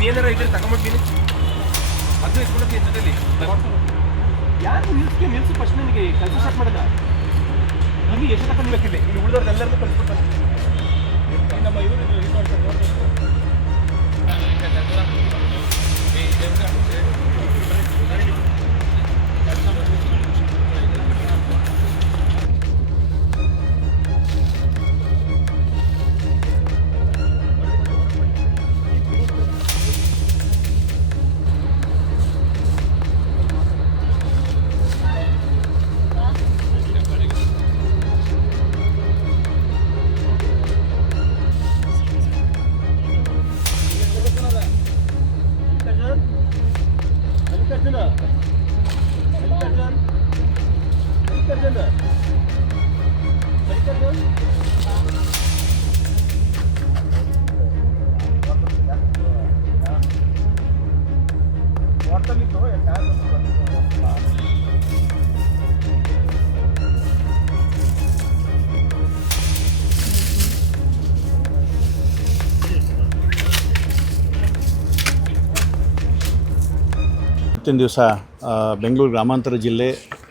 ಇನ್ನೇನಾರ ಇದ್ರೆ ತಗೊಂಬಿಡ್ತೀನಿ ಅದು ಎತ್ಕೊಳಕ್ಕೆ ಜೊತೆಲಿ ಯಾರು ನಿಲ್ಸು ಫಸ್ಟ್ ನನಗೆ ಕೆಲಸ ಸ್ಟಾರ್ಟ್ ಮಾಡೋದ ನಿಮಗೆ ಎಷ್ಟು ತಗೊಂಡು ಬೇಕಿಲ್ಲ ಇಲ್ಲಿ ಉಳಿದವ್ರದ್ದು ಎಲ್ಲರಿಗೂ ಕಲ್ಸ್ಬಿಟ್ಟು ನಮ್ಮ ಇವರು ಇದು ಮಾಡ್ತಾರೆ ಇವತ್ತಿನ ದಿವಸ ಬೆಂಗಳೂರು ಗ್ರಾಮಾಂತರ ಜಿಲ್ಲೆ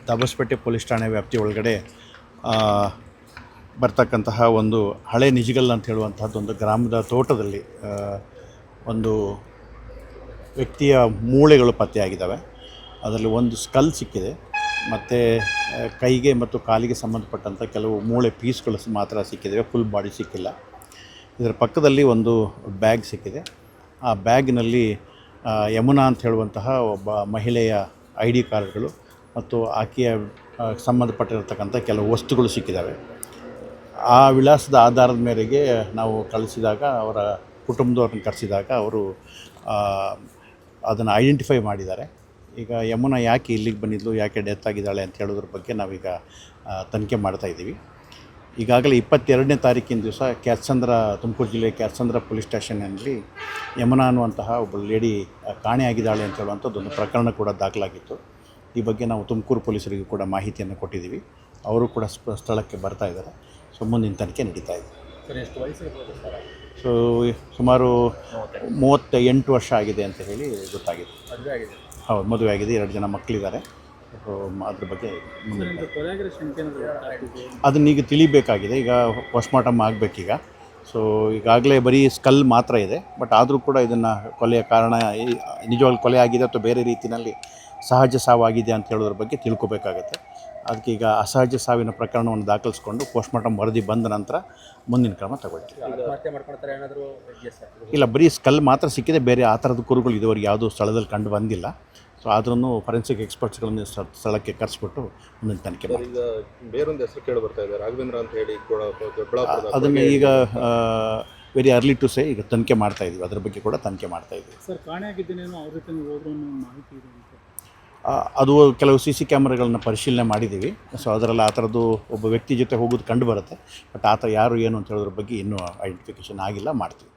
ದಾಬಸ್ಪೇಟೆ ಪೊಲೀಸ್ ಠಾಣೆ ವ್ಯಾಪ್ತಿ ಒಳಗಡೆ ಬರ್ತಕ್ಕಂತಹ ಒಂದು ಹಳೆ ನಿಜಿಗಲ್ ಅಂತ ಹೇಳುವಂಥದ್ದೊಂದು ಗ್ರಾಮದ ತೋಟದಲ್ಲಿ ಒಂದು ವ್ಯಕ್ತಿಯ ಮೂಳೆಗಳು ಪತ್ತೆಯಾಗಿದ್ದಾವೆ. ಅದರಲ್ಲಿ ಒಂದು ಸ್ಕಲ್ ಸಿಕ್ಕಿದೆ ಮತ್ತು ಕೈಗೆ ಮತ್ತು ಕಾಲಿಗೆ ಸಂಬಂಧಪಟ್ಟಂಥ ಕೆಲವು ಮೂಳೆ ಪೀಸ್ಗಳು ಮಾತ್ರ ಸಿಕ್ಕಿದ್ದಾವೆ, ಫುಲ್ ಬಾಡಿ ಸಿಕ್ಕಿಲ್ಲ. ಇದರ ಪಕ್ಕದಲ್ಲಿ ಒಂದು ಬ್ಯಾಗ್ ಸಿಕ್ಕಿದೆ. ಆ ಬ್ಯಾಗಿನಲ್ಲಿ ಯಮುನಾ ಅಂತ ಹೇಳುವಂತಹ ಒಬ್ಬ ಮಹಿಳೆಯ ID ಕಾರ್ಡ್ಗಳು ಮತ್ತು ಆಕೆಯ ಸಂಬಂಧಪಟ್ಟಿರತಕ್ಕಂಥ ಕೆಲವು ವಸ್ತುಗಳು ಸಿಕ್ಕಿದ್ದಾವೆ. ಆ ವಿಳಾಸದ ಆಧಾರದ ಮೇರೆಗೆ ನಾವು ಕಳಿಸಿದಾಗ ಅವರ ಕುಟುಂಬದವ್ರನ್ನ ಕರೆಸಿದಾಗ ಅವರು ಅದನ್ನು ಐಡೆಂಟಿಫೈ ಮಾಡಿದ್ದಾರೆ. ಈಗ ಯಮುನಾ ಯಾಕೆ ಇಲ್ಲಿಗೆ ಬಂದಿದ್ಲು, ಯಾಕೆ ಡೆತ್ ಆಗಿದ್ದಾಳೆ ಅಂತ ಹೇಳೋದ್ರ ಬಗ್ಗೆ ನಾವೀಗ ತನಿಖೆ ಮಾಡ್ತಾಯಿದ್ದೀವಿ. ಈಗಾಗಲೇ 22ನೇ ತಾರೀಕಿನ ದಿವಸ ಕ್ಯಾತ್ಸಂದ್ರ, ತುಮಕೂರು ಜಿಲ್ಲೆ ಕ್ಯಾತ್ಸಂದ್ರ ಪೊಲೀಸ್ ಸ್ಟೇಷನ್ನಲ್ಲಿ ಯಮುನಾ ಅನ್ನುವಂತಹ ಒಬ್ಬ ಲೇಡಿ ಕಾಣೆಯಾಗಿದ್ದಾಳೆ ಅಂತ ಹೇಳುವಂಥದ್ದೊಂದು ಪ್ರಕರಣ ಕೂಡ ದಾಖಲಾಗಿತ್ತು. ಈ ಬಗ್ಗೆ ನಾವು ತುಮಕೂರು ಪೊಲೀಸರಿಗೂ ಕೂಡ ಮಾಹಿತಿಯನ್ನು ಕೊಟ್ಟಿದ್ದೀವಿ. ಅವರು ಕೂಡ ಸ್ಥಳಕ್ಕೆ ಬರ್ತಾ ಇದ್ದಾರೆ. ಸೊ ಮುಂದಿನ ತನಿಖೆ ನಡೀತಾ ಇದೆ. ಸೊ ಸುಮಾರು 38 ವರ್ಷ ಆಗಿದೆ ಅಂತ ಹೇಳಿ ಗೊತ್ತಾಗಿದೆ. ಹೌದು, ಮದುವೆ ಆಗಿದೆ, 2 ಜನ ಮಕ್ಕಳಿದ್ದಾರೆ. ಅದ್ರ ಬಗ್ಗೆ ಅದನ್ನೀಗ ತಿಳಿಬೇಕಾಗಿದೆ. ಈಗ ಪೋಸ್ಟ್ಮಾರ್ಟಮ್ ಆಗಬೇಕೀಗ. ಸೊ ಈಗಾಗಲೇ ಬರೀ ಸ್ಕಲ್ ಮಾತ್ರ ಇದೆ. ಬಟ್ ಆದರೂ ಕೂಡ ಇದನ್ನು ಕೊಲೆಯ ಕಾರಣ ನಿಜವಾಗ್ಲೂ ಕೊಲೆ ಆಗಿದೆ ಅಥವಾ ಬೇರೆ ರೀತಿಯಲ್ಲಿ ಸಹಜ ಸಾವಾಗಿದೆ ಅಂತ ಹೇಳೋದ್ರ ಬಗ್ಗೆ ತಿಳ್ಕೊಬೇಕಾಗತ್ತೆ. ಅದಕ್ಕೆ ಈಗ ಅಸಹಜ ಸಾವಿನ ಪ್ರಕರಣವನ್ನು ದಾಖಲಿಸ್ಕೊಂಡು ಪೋಸ್ಟ್ಮಾರ್ಟಮ್ ವರದಿ ಬಂದ ನಂತರ ಮುಂದಿನ ಕ್ರಮ ತಗೊಳ್ತೀವಿ. ಇಲ್ಲ, ಬರೀ ಸ್ಕಲ್ ಮಾತ್ರ ಸಿಕ್ಕಿದೆ, ಬೇರೆ ಆ ಥರದ ಕುರುಗಳು ಇದುವರೆಗೆ ಯಾವುದೂ ಸ್ಥಳದಲ್ಲಿ ಕಂಡು ಬಂದಿಲ್ಲ. ಸೊ ಆದ್ರೂ ಫಾರೆನ್ಸಿಕ್ ಎಕ್ಸ್ಪರ್ಟ್ಸ್ಗಳನ್ನು ಸ್ಥಳಕ್ಕೆ ಕರೆಸ್ಬಿಟ್ಟು ಮುಂದಿನ ತನಿಖೆ ಮಾಡಿ. ಬೇರೊಂದು ಹೆಸರು ಕೇಳಿ ಬರ್ತಾ ಇದೆ, ರಾಘವೇಂದ್ರ ಅಂತ ಹೇಳಿ. ಅದನ್ನು ಈಗ ವೆರಿ ಅರ್ಲಿ ಟು ಸೇ, ಈಗ ತನಿಖೆ ಮಾಡ್ತಾ ಇದ್ದೀವಿ, ಅದ್ರ ಬಗ್ಗೆ ಕೂಡ ತನಿಖೆ ಮಾಡ್ತಾ ಇದ್ದೀವಿ. ಸರ್, ಕಾಣೆಯಾಗಿದ್ದೇನೇನೋ ಅವ್ರ ಜೊತೆ ಹೋದ್ರೂ ಮಾಹಿತಿ ಇದೆ ಅಂತ ಅದು ಕೆಲವು CC ಕ್ಯಾಮ್ರಾಗಳನ್ನ ಪರಿಶೀಲನೆ ಮಾಡಿದ್ದೀವಿ. ಸೊ ಅದರಲ್ಲಿ ಆ ಥರದ್ದು ಒಬ್ಬ ವ್ಯಕ್ತಿ ಜೊತೆ ಹೋಗೋದು ಕಂಡು ಬರುತ್ತೆ. ಬಟ್ ಆ ಥರ ಯಾರು ಏನು ಅಂತ ಹೇಳೋದ್ರ ಬಗ್ಗೆ ಇನ್ನೂ ಐಡೆಂಟಿಫಿಕೇಷನ್ ಆಗಿಲ್ಲ, ಮಾಡ್ತೀವಿ.